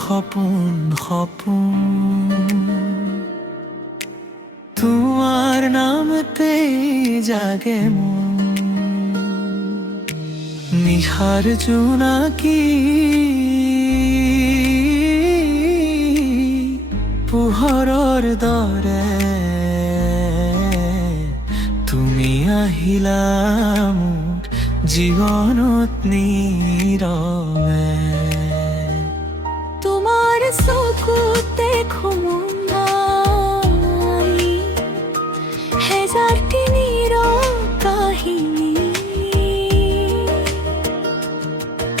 সপোন সপোন তোমার নামতে জাগে মন নিশার জোনাকি পোহৰৰ দৰে তুমি আহিলা মোৰ জীৱনত নীৰৱে তোমার চকুত দেখো মন হেজারটি নীরব কাহিনী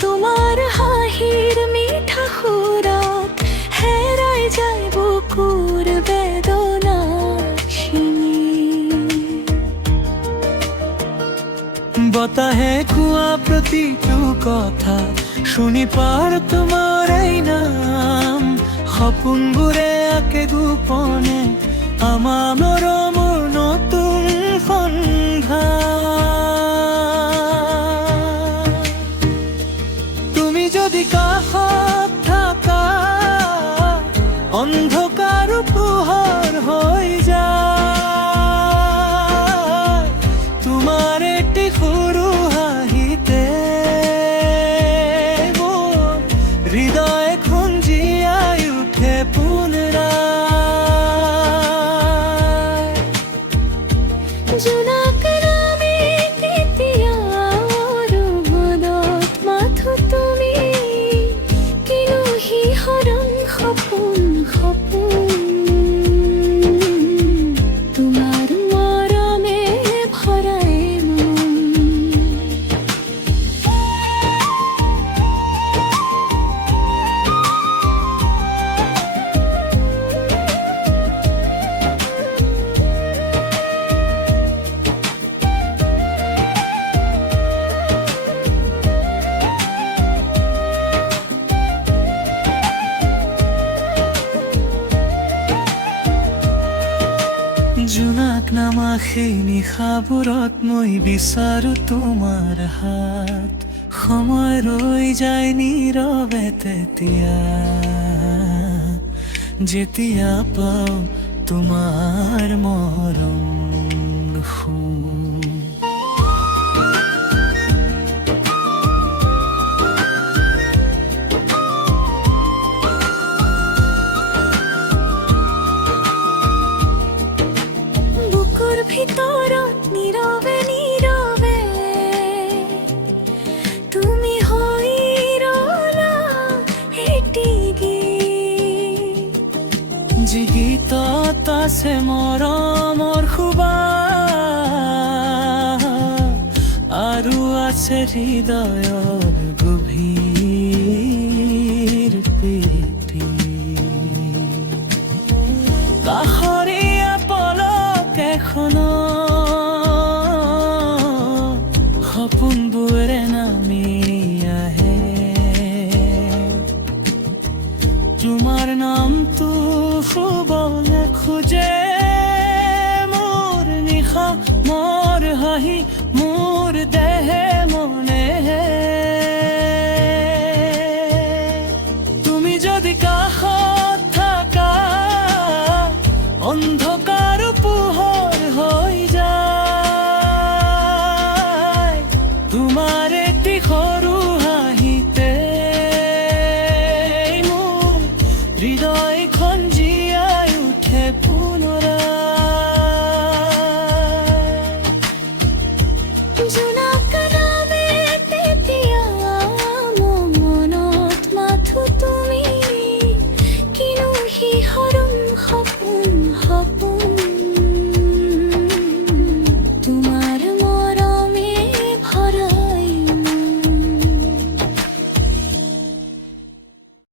তোমার হাহির মিঠা সুৰত হেৰাই যায় বুকুৰ বেদনাশিনী বতাহে কোৱা প্ৰতিটো কথা শুনি পাৰ তোমাৰ এই নাম সপোনবোৰে আকে গোপনে আমাৰ মৰমৰ নতুন সন্ধান তুমি যদি কাষত থাকা অন্ধকাৰ পোহৰ হৈ যায় তোমাৰ এটি সৰু হাঁহিতে মোৰ হৃদয় খুঞ্জিয়াই উঠে পুনৰাই জোনাক নামে তেতিয়া মনত মাথো তুমি কিনো শিহৰণ সপোন সপোন তোমাৰ মৰমে ভৰাই মন জোনাক নামা সেই নিশাবোৰত মই বিচাৰো তোমাৰ হাত সময় ৰৈ যায় নীৰৱে তেতিয়া যেতিয়া পাওঁ তোমাৰ মৰম বুকুৰ ভিতৰত নীৰৱে নীৰৱে তুমি হৈ ৰলা এটি গীত যি গীতত আছে মৰমৰ সুবাস আৰু আছে হৃদয়ৰ গভীৰ প্ৰীতি কাষৰীয়া পলক এখনত সপোনবোৰে নামি আহে তোমাৰ নামটো শুবলে খোজে মোৰ নিশা মোৰ হাঁহি মোৰ দেহে মনে তুমি যদি কাষত থাকা অন্ধকাৰ পোহৰ হৈ যায় তোমাৰ এটি সৰু হাঁহিতে মোৰ হৃদয়